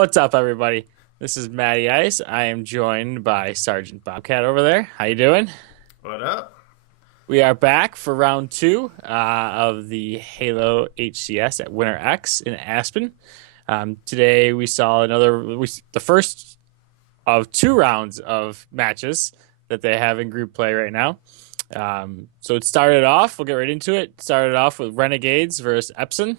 What's up, everybody? This is MattyIce. I am joined by Sergeant Bobcat over there. How you doing? What up? We are back for round two of the Halo HCS at Winter X in Aspen. Today we saw the first of two rounds of matches that they have in group play right now. So it started off. We'll get right into it. Started off with Renegades versus Epson.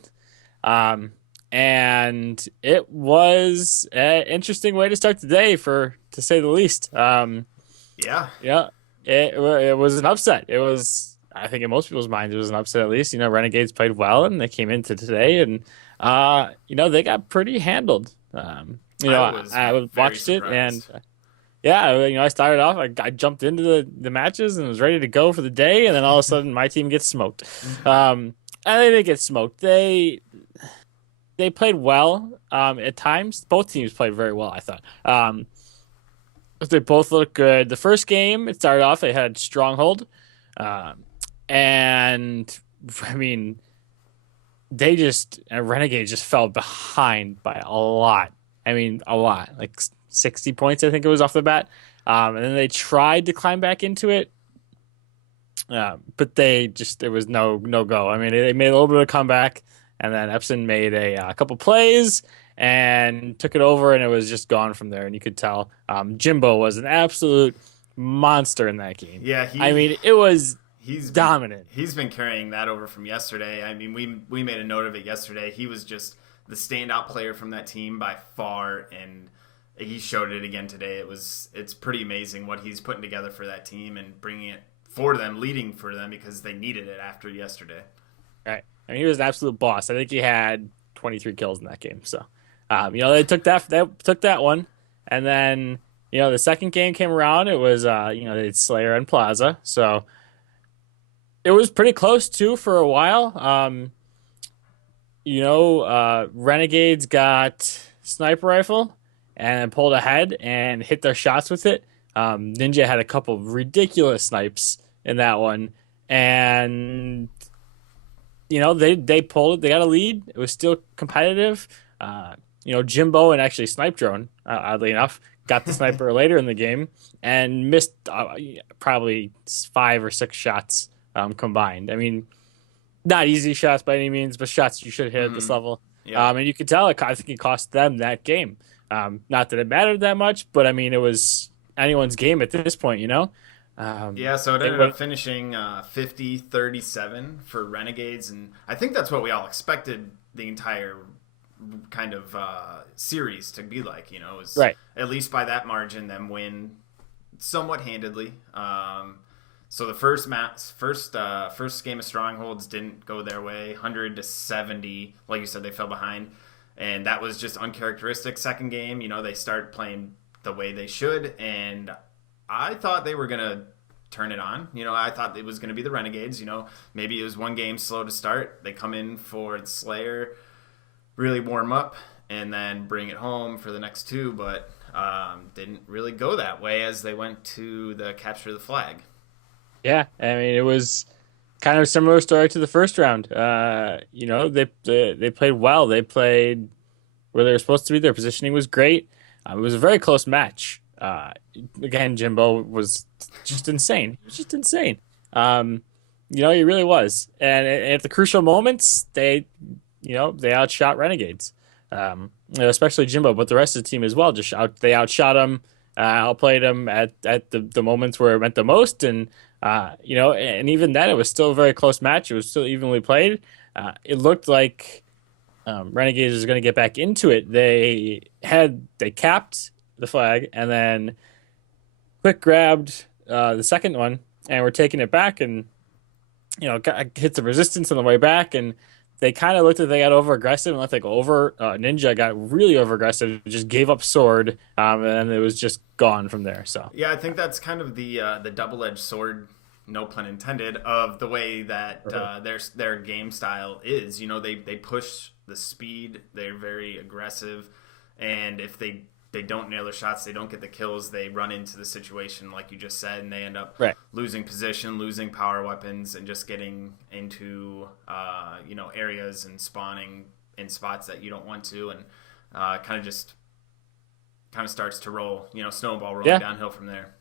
Um, and it was an interesting way to start the day, to say the least. Yeah, Yeah, it was an upset. It was, I think, in most people's minds, it was an upset at least. Renegades played well, and they came into today, and they got pretty handled. I was I very watched it, and surprised. yeah, I started off. I jumped into the matches and was ready to go for the day, and then all of a sudden, my team gets smoked. And they didn't get smoked. They played well at times. Both teams played very well, I thought. They both looked good. The first game, it started off, they had Stronghold. Um, and I mean, Renegade just fell behind by a lot. I mean, a lot, like 60 points, I think it was off the bat. And then they tried to climb back into it. But there was no go. I mean, they made a little bit of a comeback, and then Epson made a couple plays and took it over, and it was just gone from there. And you could tell Jimbo was an absolute monster in that game. Yeah, I mean, it was he's been dominant. he's been carrying that over from yesterday. I mean, we made a note of it yesterday. He was just the standout player from that team by far, and he showed it again today. It's pretty amazing what he's putting together for that team and bringing it for them, leading for them because they needed it after yesterday. Right. I mean, he was an absolute boss. I think he had 23 kills in that game. So, they took that one, and then the second game came around. It was they had Slayer and Plaza, so it was pretty close too for a while. Renegades got sniper rifle and pulled ahead and hit their shots with it. Ninja had a couple of ridiculous snipes in that one, and they pulled it. They got a lead. It was still competitive. Jimbo and actually Snipe Drone, oddly enough, got the sniper later in the game and missed probably 5 or 6 shots combined. I mean, not easy shots by any means, but shots you should hit at this Mm-hmm. level. Yep. And you could tell I think it cost them that game. Not that it mattered that much, but I mean, it was anyone's game at this point. Yeah, so it They ended went up finishing 50-37 for Renegades, and I think that's what we all expected the entire kind of series to be like. It was right. at least by that margin, them win somewhat handedly. So the first game of Strongholds didn't go their way, 100-70. Like you said, they fell behind, and that was just uncharacteristic. Second game, they start playing the way they should, and I thought they were gonna turn it on. I thought it was gonna be the Renegades. Maybe it was one game slow to start. They come in for Slayer, really warm up, and then bring it home for the next two, but didn't really go that way as they went to the capture the flag. Yeah, I mean, it was kind of a similar story to the first round. They played well. They played where they were supposed to be. Their positioning was great. It was a very close match. Again, Jimbo was just insane. He was just insane. He really was. And at the crucial moments, they outshot Renegades. Especially Jimbo, but the rest of the team as well. They outshot him, outplayed him at the moments where it meant the most, and even then, it was still a very close match. It was still evenly played. It looked like Renegades was going to get back into it. They capped the flag and then quick grabbed the second one and were taking it back and hit the resistance on the way back, and they kind of looked like they got over aggressive and let they go over. Ninja got really over aggressive, just gave up sword, and it was just gone from there. So Yeah, I think that's kind of the double edged sword, no pun intended, of the way that their game style is. They push the speed. They're very aggressive, and if they don't nail their shots, they don't get the kills, they run into the situation like you just said, and they end up right. losing position, losing power weapons, and just getting into areas and spawning in spots that you don't want to, and kind of just kind of starts to roll, snowball rolling Yeah, downhill from there.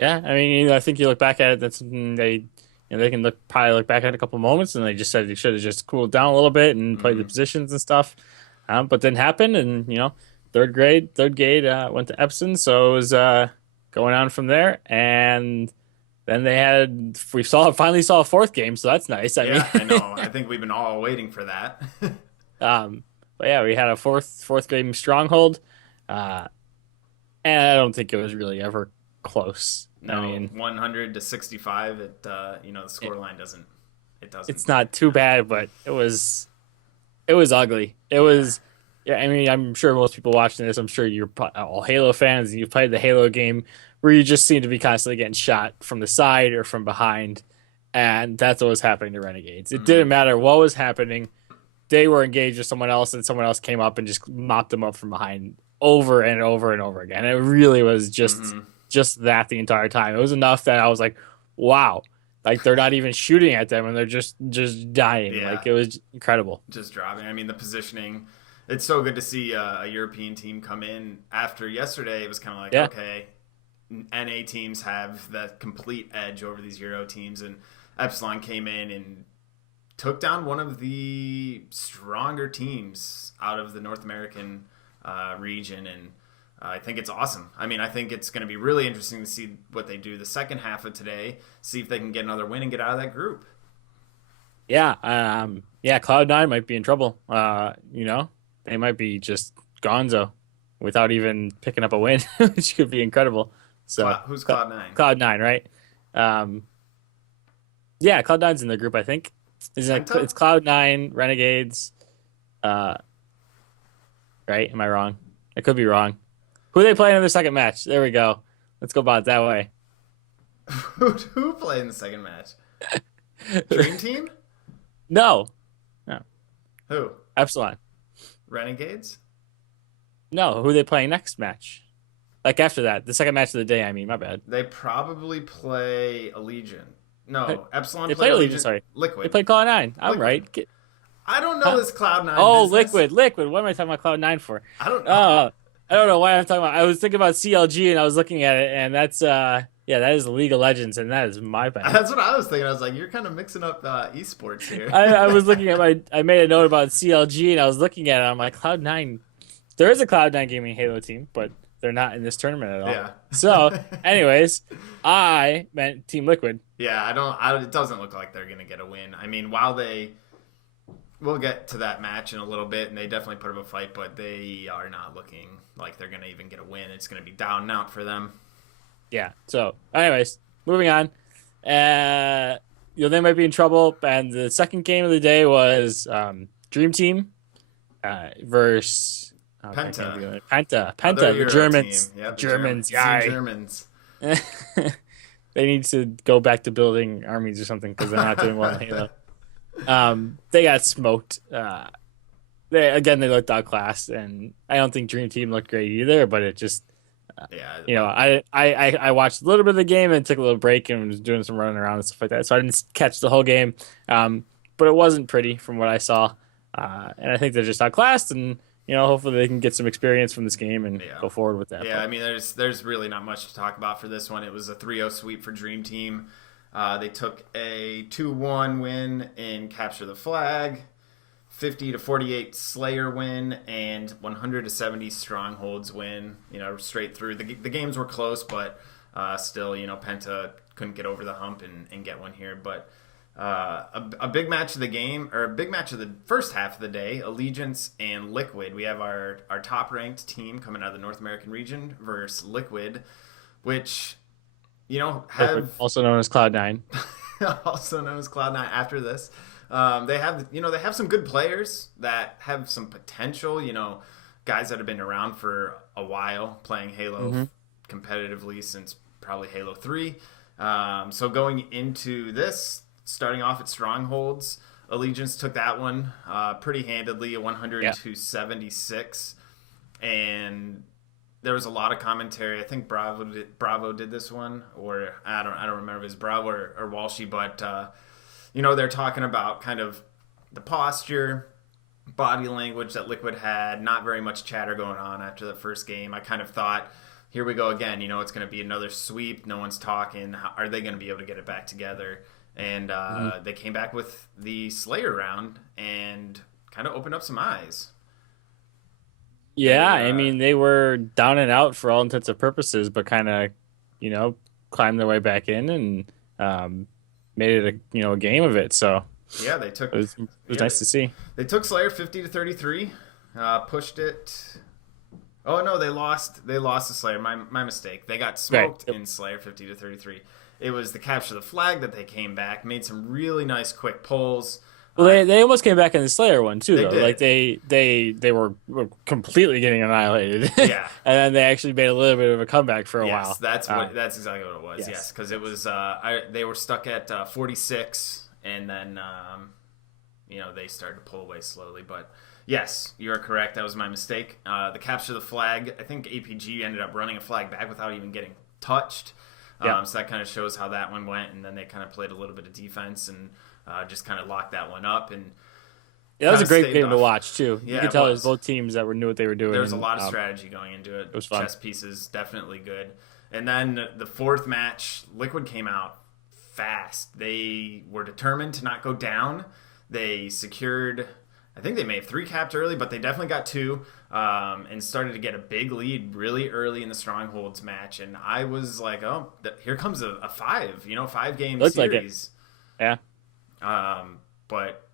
yeah. I mean, I think you look back at it. That's something they can probably look back at a couple moments, and they just said they should have just cooled down a little bit and played the Hmm. positions and stuff. But didn't happen, and third grade went to Epson, so it was going on from there, and then we finally saw a fourth game, so that's nice. I mean, Yeah, I know. I think we've been all waiting for that. um, but yeah, we had a fourth game stronghold, uh, and I don't think it was really ever close. I No, mean, 100 to 65. The score line doesn't. It doesn't. it's not too bad, but it was ugly. It Yeah. was, yeah. I mean, I'm sure most people watching this, I'm sure you're all Halo fans, and you've played the Halo game where you just seem to be constantly getting shot from the side or from behind, and that's what was happening to Renegades. It didn't Hmm. matter what was happening; they were engaged with someone else, and someone else came up and just mopped them up from behind over and over and over again. It really was Hmm. just that the entire time. It was enough that I was like, wow. Like they're not even shooting at them and they're just dying. Yeah. Like it was incredible. Just dropping. I mean, the positioning. It's so good to see a European team come in after yesterday. It was kind of like, Yeah. okay, NA teams have that complete edge over these Euro teams, and Epsilon came in and took down one of the stronger teams out of the North American region, and I think it's awesome. I mean, I think it's going to be really interesting to see what they do the second half of today, see if they can get another win and get out of that group. Yeah. Yeah, Cloud9 might be in trouble. They might be just gonzo without even picking up a win, which could be incredible. So Who's Cloud9? Cloud9, right? Um, yeah, Cloud9's in the group, I think. Penta? It's Cloud9, Renegades, uh, right? Am I wrong? I could be wrong. Who are they playing in their second match? There we go. Let's go about it that way. Who played in the second match? Dream Team? No, no, Who? Epsilon. Renegades? No, who are they playing next match? Like after that, the second match of the day. I mean, my bad. They probably play Allegiant. They No, Epsilon they played played Allegiant. Allegiant. Sorry, they Liquid. played Cloud9. I'm Liquid. right. I don't know Huh? this Cloud9 Oh, business. Liquid. What am I talking about Cloud9 for? I don't know. Uh, I don't know why I'm talking about. I was thinking about CLG and I was looking at it, and that's yeah, that is the League of Legends, and that is my bad. That's what I was thinking. I was like, you're kind of mixing up esports here. I was looking at I made a note about CLG, and I was looking at it. I'm like, Cloud9. There is a Cloud9 Gaming Halo team, but they're not in this tournament at all. Yeah. So, anyways, I meant Team Liquid. Yeah, it doesn't look like they're going to get a win. I mean, we'll get to that match in a little bit, and they definitely put up a fight, but they are not looking like they're going to even get a win. It's going to be down and out for them. Yeah. So, anyways, moving on. They might be in trouble. And the second game of the day was Dream Team versus I can't Penta. think of it. Penta, Other the Euro Germans, team. Yep, Germans, the yeah. Germans. They need to go back to building armies or something because they're not doing well in Halo. They got smoked. They looked outclassed, and I don't think Dream Team looked great either. But it just, Yeah. I watched a little bit of the game and took a little break and was doing some running around and stuff like that. So I didn't catch the whole game. But it wasn't pretty from what I saw. And I think they're just outclassed, and hopefully they can get some experience from this game and go forward with that. Yeah, I mean, there's really not much to talk about for this one. It was a 3-0 sweep for Dream Team. They took a 2-1 win in Capture the Flag, 50-48 Slayer win, and 100-70 Strongholds win. Straight through. The games were close, but still, Penta couldn't get over the hump and get one here. But a big match of the game, or a big match of the first half of the day, Allegiance and Liquid. We have our top ranked team coming out of the North American region versus Liquid, which have Also known as Cloud9. also known as Cloud9 after this. They have some good players that have some potential, guys that have been around for a while playing Halo competitively since probably Halo 3. So going into this, starting off at Strongholds, Allegiance took that one pretty handedly, a 100-76. And there was a lot of commentary. I think Bravo did this one, or I don't remember if it was Bravo or Walshy, but they're talking about kind of the posture, body language that Liquid had, not very much chatter going on after the first game. I kind of thought, here we go again. It's going to be another sweep. No one's talking. Are they going to be able to get it back together? And they came back with the Slayer round and kind of opened up some eyes. Yeah, I mean they were down and out for all intents and purposes, but kind of, you know, climbed their way back in and made it a a game of it. So Yeah, they took. it was Yeah, nice to see. they took Slayer 50-33. Pushed it. Oh no, they lost. They lost to Slayer. My mistake. They got Right. smoked Yep. in Slayer 50-33. It was the capture the flag that they came back, made some really nice quick pulls. Well, they almost came back in the Slayer one too, They though. did. Like they were completely getting annihilated, and Yeah. then they actually made a little bit of a comeback for a Yes, while. that's exactly what it was. Yes. Yes, because it was they were stuck at 46, and then they started to pull away slowly. But yes, you are correct. That was my mistake. The capture the flag. I think APG ended up running a flag back without even getting touched. Yeah. So that kind of shows how that one went, and then they kind of played a little bit of defense and just kind of locked that one up. And Yeah, that was a kinda great staved game to off. watch too. You Yeah, could it tell it was was. both teams that knew what they were doing. There was a and, lot of strategy going into it. It was fun. Chess pieces, definitely good. And then the fourth match, Liquid came out fast. They were determined to not go down. They secured, I think they may have 3 capped early, but they definitely got 2, and started to get a big lead really early in the Strongholds match. And I was like, oh, here comes a 5-game Looked like it. series. Yeah, But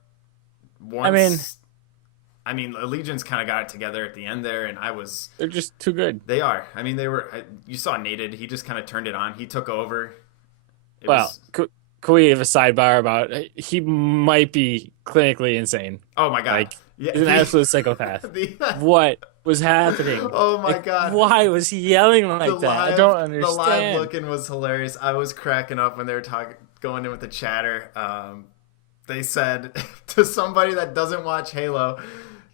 I mean, Allegiance kind of got it together at the end there, and they're just too good. they are. I mean, they were. You saw Nated. He just kind of turned it on. He took over. It Well, was. could we have a sidebar about he might be clinically insane? Oh my god. Like, Yeah. he's an absolute psychopath. the- What was happening? oh my Like, god. why was he yelling like that? I don't understand. The live looking was hilarious. I was cracking up when they were going in with the chatter. They said to somebody that doesn't watch Halo,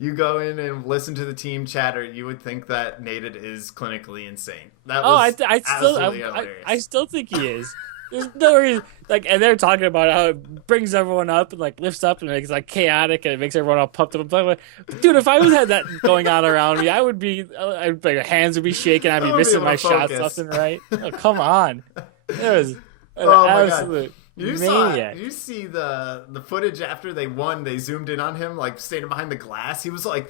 you go in and listen to the team chatter, you would think that Nated is clinically insane. That Oh, was I still, absolutely hilarious. I still think he is. There's no reason, like, and they're talking about how it brings everyone up and like lifts up and it's like chaotic and it makes everyone all pumped up. Dude, if I was had that going on around me, I'd be like, hands would be shaking, I'd I be wouldn't be missing able my to shots focus. left and right. Oh, come on, it was an Oh my God. absolute You maniac. you see the footage after they won? They zoomed in on him, like standing behind the glass. He was like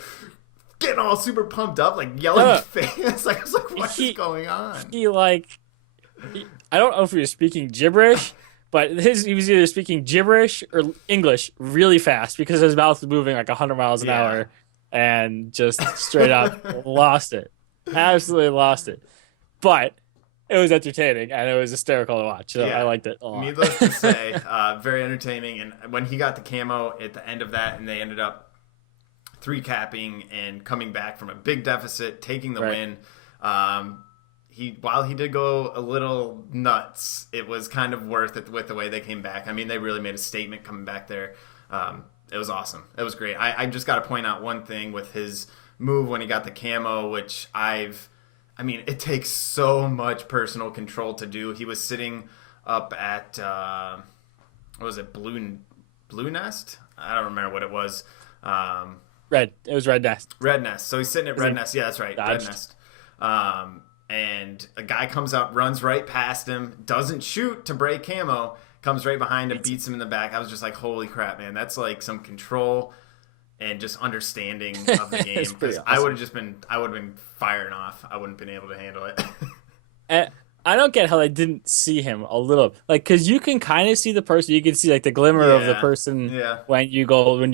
getting all super pumped up, like yelling Yeah. his face. Like, I was like, what is going on? I don't know if he was speaking gibberish, but he was either speaking gibberish or English really fast because his mouth was moving like 100 miles an Yeah. hour and just straight up lost it. Absolutely lost it. But it was entertaining and it was hysterical to watch. So Yeah. I liked it a lot. Needless to say, very entertaining. And when he got the camo at the end of that, and they ended up 3-capping and coming back from a big deficit, taking the Right. win. While he did go a little nuts, it was kind of worth it with the way they came back. I mean, they really made a statement coming back there. It was awesome. It was great. I just got to point out one thing with his move when he got the camo, which I mean, it takes so much personal control to do. He was sitting up at, what was it, Blue Nest? I don't remember what it was. Red. It was Red Nest. Red Nest. So he's sitting at Red Nest. Yeah, that's right. Dodged. Red Nest. And a guy comes up, runs right past him, doesn't shoot to break camo, comes right behind him, beats him in the back. I was just like, holy crap, man. That's like some control and just understanding of the game. It's pretty Because awesome. I would have been firing off. I wouldn't have been able to handle it. And I don't get how they didn't see him a little, like, because you can kind of see the person, you can see like the glimmer of the Yeah. person Yeah. when you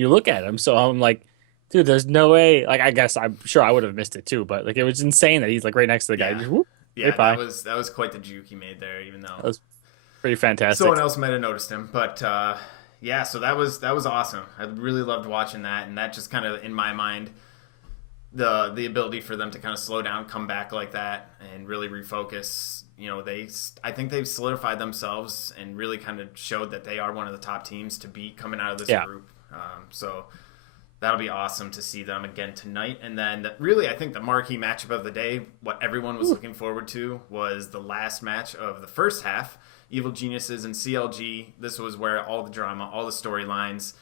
look at him. So I'm like, dude, there's no way. Like, I guess I'm sure I would have missed it too, but like it was insane that he's like right next to the guy. Yeah. Just, whoop, Yeah, right by. that was quite the juke he made there, even though That was pretty fantastic. someone else might have noticed him. But yeah, so that was awesome. I really loved watching that, and that just kind of, in my mind, the ability for them to kind of slow down, come back like that, and really refocus. I think they've solidified themselves and really kind of showed that they are one of the top teams to beat coming out of this Yeah. group. So that'll be awesome to see them again tonight. And then really, I think the marquee matchup of the day, what everyone was looking forward to, was the last match of the first half, Evil Geniuses and CLG. This was where all the drama, all the storylines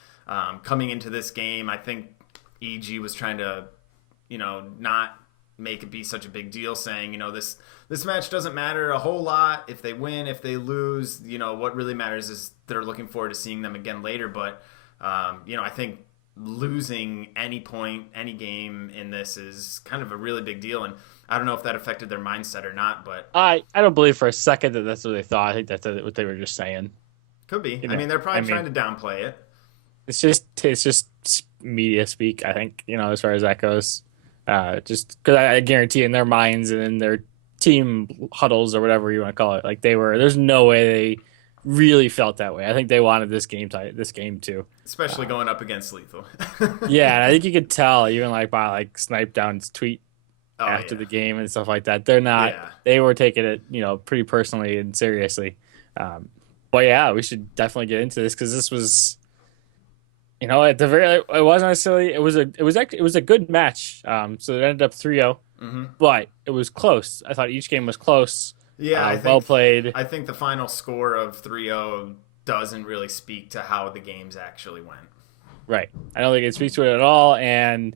coming into this game. I think EG was trying to, not make it be such a big deal, saying, this match doesn't matter a whole lot if they win, if they lose. What really matters is they're looking forward to seeing them again later. But I think losing any point, any game in this is kind of a really big deal, and I don't know if that affected their mindset or not, but I don't believe for a second that that's what they thought. I think that's what they were just saysaying. could be. You I know, mean, they're I probably mean, trying to downplay it. it's just media speak. I think as far as that goes, just because I guarantee in their minds and in their team huddles or whatever you want to call it, like there's no way they really felt that way. I think they wanted this game too. Especially going up against Lethal. Yeah, and I think you could tell even like by like Snipe Down's tweet Oh after yeah, the game and stuff like that. They're not. yeah. They were taking it pretty personally and seriously. But yeah, we should definitely get into this because this was at the very it wasn't necessarily it was a good match. So it ended up 3-0, hmm but it was close. I thought each game was close. Yeah, Well played. I think the final score of 3-0 doesn't really speak to how the games actually went. Right. I don't think it speaks to it at all. And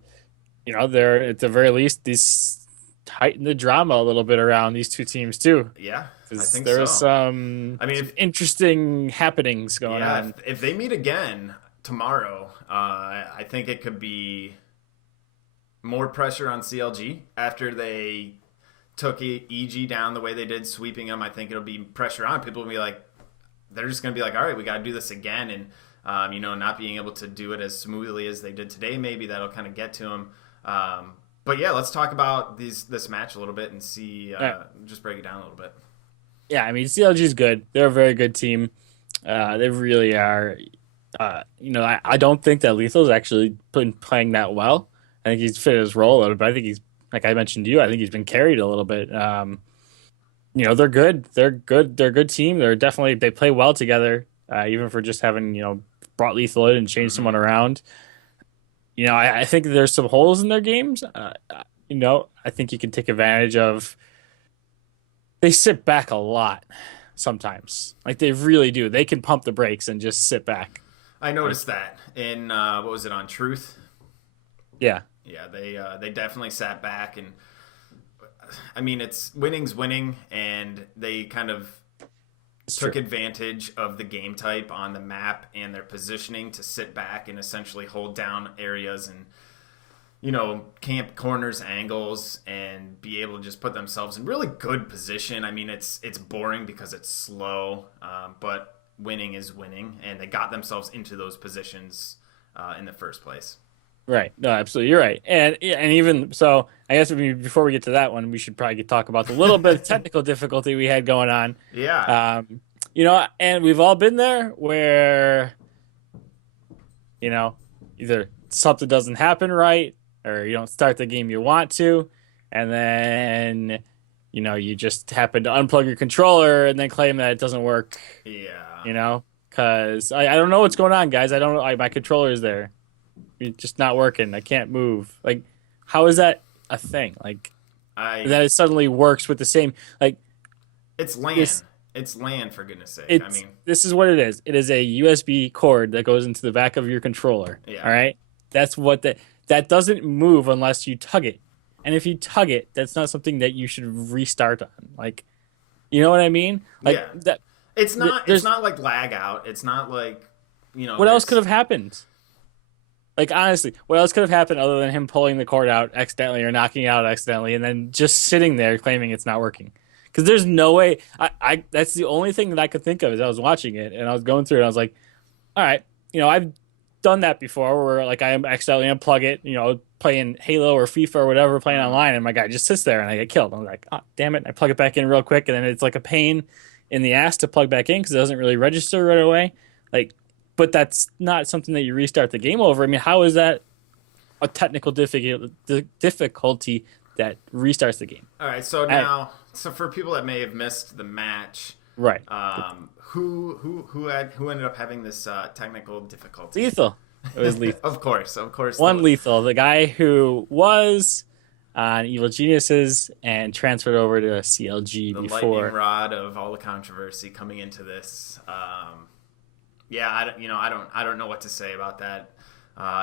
they're at the very least these heighten the drama a little bit around these two teams too. Yeah, I Because think there was so. I mean, some interesting happenings going yeah, on. if they meet again tomorrow, I think it could be more pressure on CLG after they took EG down the way they did, sweeping them. I think it'll be pressure on people. Will be like, they're just going to be like, all right, we got to do this again, and not being able to do it as smoothly as they did today. Maybe that'll kind of get to them. But yeah, let's talk about this match a little bit and see, Yeah. just break it down a little bit. Yeah, I mean CLG is good. They're a very good team. They really are. I don't think that Lethal's actually been playing that well. I think he's fit his role a little bit. I think he's like I mentioned to you. I think he's been carried a little bit. They're good. They're good. They're a good team. They play well together. Even for just having brought Lethal in and changed hmm someone around. I think there's some holes in their games. I think you can take advantage of. They sit back a lot sometimes. Like they really do. They can pump the brakes and just sit back. I Like noticed that in what was it on Truth? yeah, Yeah, they definitely sat back, and I mean it's winning's winning, and they kind of it's true. took advantage of the game type on the map and their positioning to sit back and essentially hold down areas and camp corners, angles, and be able to just put themselves in really good position. I mean, it's boring because it's slow, but winning is winning, and they got themselves into those positions in the first place. Right. No, absolutely. You're right. And yeah, and even so, I guess before we get to that one, we should probably talk about the little bit of technical difficulty we had going on. Yeah, And we've all been there where you know, either something doesn't happen right or you don't start the game you want to, and then you just happen to unplug your controller and then claim that it doesn't work, yeah. you know, because I don't know what's going on, guys. I don't know. My controller is there. It's just not working. I can't move. Like, how is that a thing? Like, I that it suddenly works with the same, like, It's LAN. this. It's LAN, for goodness sake. I It's mean, this is what it is. It is a USB cord that goes into the back of your controller. yeah, All right, that's what that doesn't move unless you tug it, and if you tug it, that's not something that you should restart on. Like, you know what I mean? Like yeah. that. It's not. It's There's not like lag out. It's not like what else could there's have happened? Like honestly, what else could have happened other than him pulling the cord out accidentally or knocking it out accidentally, and then just sitting there claiming it's not working? Because there's no way. I that's the only thing that I could think of as I was watching it, and I was going through it. And I was like, all right, I've done that before, where like I accidentally unplug it, playing Halo or FIFA or whatever, playing Mhm. online, and my guy just sits there and I get killed. I'm like, oh damn it! I plug it back in real quick, and then it's like a pain in the ass to plug back in because it doesn't really register right away. Like, but that's not something that you restart the game over. I mean, how is that a technical difficulty that restarts the game? All right. So I, now, so for people that may have missed the match, right. who ended up having this technical difficulty? Lethal. It was Lethal. Of course. One Lethal, the guy who was on Evil Geniuses and transferred over to CLG The lightning before. rod of all the controversy coming into this. Yeah, I don't know what to say about that.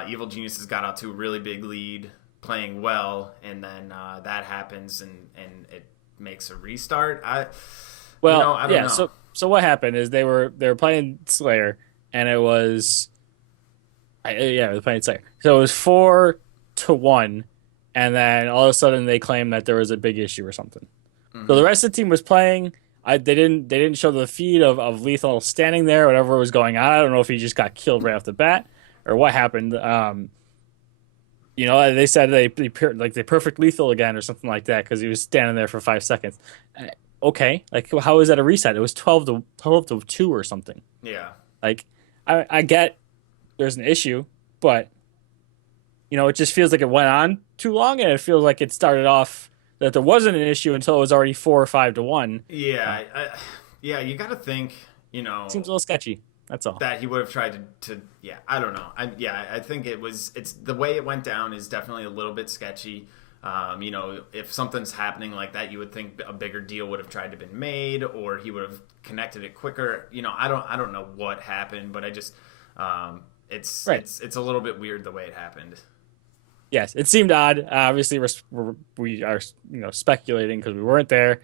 Evil Geniuses got out to a really big lead, playing well, and then that happens, and it makes a restart. Well, I don't yeah. know. So what happened is they were playing Slayer, and it was yeah, they were playing Slayer. So it was 4-1, and then all of a sudden they claimed that there was a big issue or something. So the Hmm. rest of the team was playing. They didn't show the feed of Lethal standing there, whatever was going on. I don't know if he just got killed right off the bat or what happened. They said they perfect Lethal again or something like that because he was standing there for 5 seconds. Okay, like how is that a reset? It was 12-2 or something. Yeah. Like I get there's an issue, but it just feels like it went on too long, and it feels like it started off that there wasn't an issue until it was already 4 or 5-1. Yeah. Yeah. You got to think, Seems a little sketchy. That's all. that he would have tried to yeah, I don't know. I think it's the way it went down is definitely a little bit sketchy. If something's happening like that, you would think a bigger deal would have tried to been made, or he would have connected it quicker. I don't know what happened, but I just it's Right. it's a little bit weird the way it happened. Yes, it seemed odd. Obviously, we are speculating because we weren't there.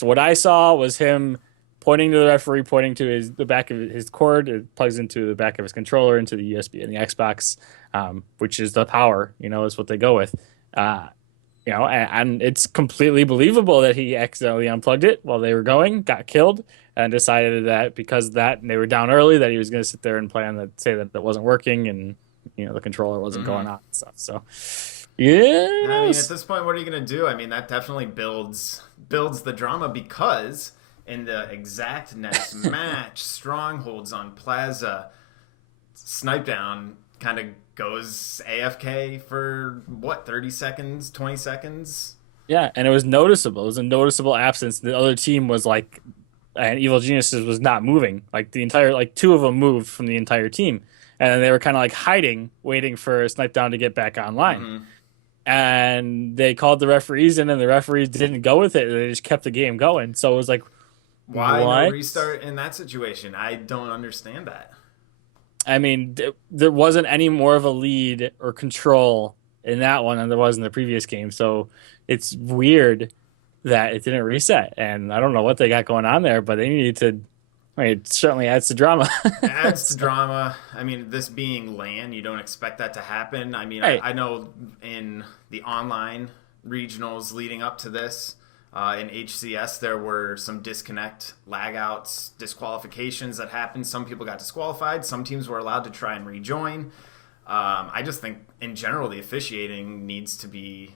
What I saw was him pointing to the referee, pointing to the back of his cord. It plugs into the back of his controller into the USB and the Xbox, which is the power. Is what they go with. Uh, and it's completely believable that he accidentally unplugged it while they were going, got killed, and decided that because of that and they were down early, that he was going to sit there and plan that say that wasn't working and the controller wasn't going Hmm. on and stuff. So, I mean, at yes, this point, what are you gonna do? I mean, that definitely builds the drama because in the exact next match, Strongholds on Plaza, Snipe Down kind of goes AFK for what, 30 seconds, 20 seconds? yeah, and it was noticeable. It was a noticeable absence. The other team was like, and Evil Geniuses was not moving. Like the entire, like two of them moved from the entire team, and they were kind of like hiding, waiting for Snipe Down to get back online. Hmm. And they called the referees in, and the referees didn't go with it. They just kept the game going. So it was like, Why no what? restart in that situation? I don't understand that. I mean, there wasn't any more of a lead or control in that one than there was in the previous game. So it's weird that it didn't reset. And I don't know what they got going on there, but they needed to. I mean, it certainly adds to drama. It adds to So, drama. I mean, this being LAN, you don't expect that to happen. I mean, hey, I know in the online regionals leading up to this, in HCS, there were some disconnect, lag outs, disqualifications that happened. Some people got disqualified. Some teams were allowed to try and rejoin. I just think, in general, the officiating needs to be,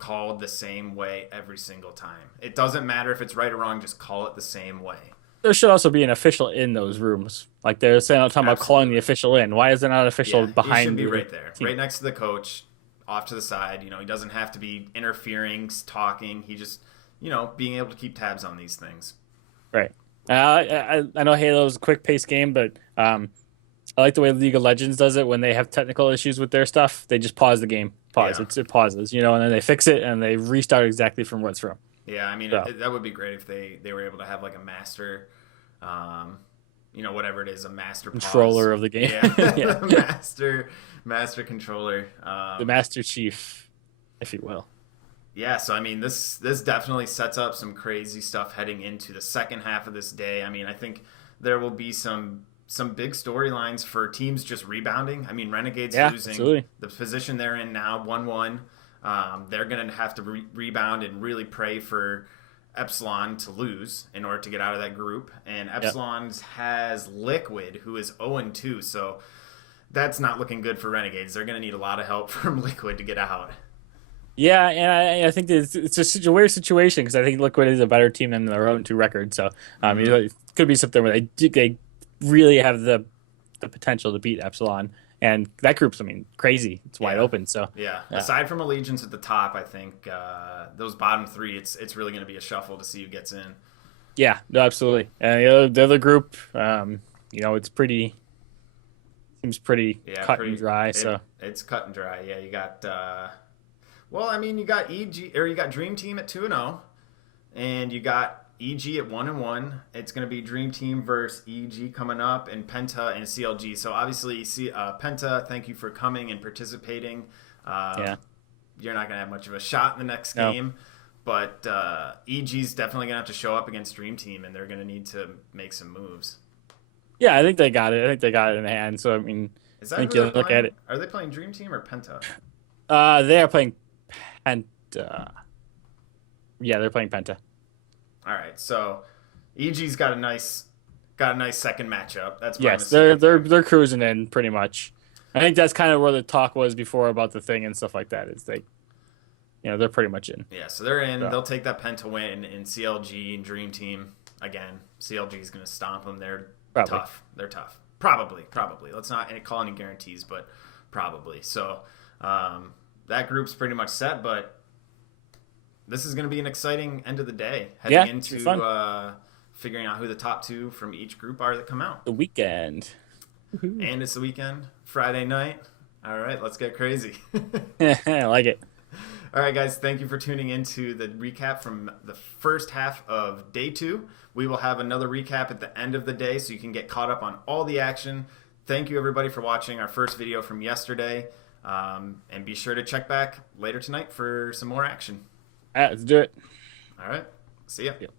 called the same way every single time. It doesn't matter if it's right or wrong. Just call it the same way. there should also be an official in those rooms. Like they're saying, talking about calling the Absolutely. official in. Why is there not an official Yeah, he should behind be the right there, team? right next to the coach, off to the side. He doesn't have to be interfering, talking. He just, being able to keep tabs on these things. Right. I know Halo's a quick paced game, but I like the way League of Legends does it when they have technical issues with their stuff. They just pause the game. Pause. Yeah, It pauses, and then they fix it and they restart exactly from where it's from. yeah. I mean, So that would be great if they were able to have like a master, um, whatever it is, a master pause. controller of the game. Yeah, Yeah. the master controller. The Master Chief, if you will. Yeah, so I mean, this definitely sets up some crazy stuff heading into the second half of this day. I mean, I think there will be some big storylines for teams just rebounding. I mean, Renegades Yeah, losing absolutely. the position they're in now, 1-1. They're going to have to rebound and really pray for Epsilon to lose in order to get out of that group. And Yep. Epsilon has Liquid, who is 0-2, so that's not looking good for Renegades. They're going to need a lot of help from Liquid to get out. Yeah, and I think it's just a weird situation because I think Liquid is a better team than their own two records. So Hmm. it could be something where they really have the potential to beat Epsilon, and that group's crazy. It's wide Yeah. open. So Yeah. yeah, Aside from Allegiance at the top, I think those bottom three, it's really going to be a shuffle to see who gets in. yeah, no, absolutely. And the other group, it's pretty seems pretty Yeah, cut and pretty. dry. So It's cut and dry. Yeah, you got. Well, I mean, you got EG or you got Dream Team at 2-0, and you got EG at 1-1. It's going to be Dream Team versus EG coming up, and Penta and CLG. So obviously, Penta, thank you for coming and participating. Yeah. You're not going to have much of a shot in the next No. game, but EG's definitely going to have to show up against Dream Team, and they're going to need to make some moves. Yeah, I think they got it. I think they got it in hand. So I mean, Is I that think who you they're look at playing? it. Are they playing Dream Team or Penta? They are playing Penta. Yeah, they're playing Penta. All right, so EG's got a nice second matchup. That's Yes, promising right there. they're cruising in pretty much. I think that's kind of where the talk was before about the thing and stuff like that. Is they, they're pretty much in. Yeah, so they're in. So, They'll take that Penta win in CLG and Dream Team again. CLG is going to stomp them. They're probably. tough. They're tough. Probably. Let's not call any guarantees, but probably. So that group's pretty much set, but this is going to be an exciting end of the day heading into figuring out who the top two from each group are that come out. The weekend. And it's the weekend, Friday night. All right, let's get crazy. I like it. All right, guys, thank you for tuning in to the recap from the first half of day 2. We will have another recap at the end of the day so you can get caught up on all the action. Thank you, everybody, for watching our first video from yesterday. And be sure to check back later tonight for some more action. All right, let's do it. All right, see ya. Yep.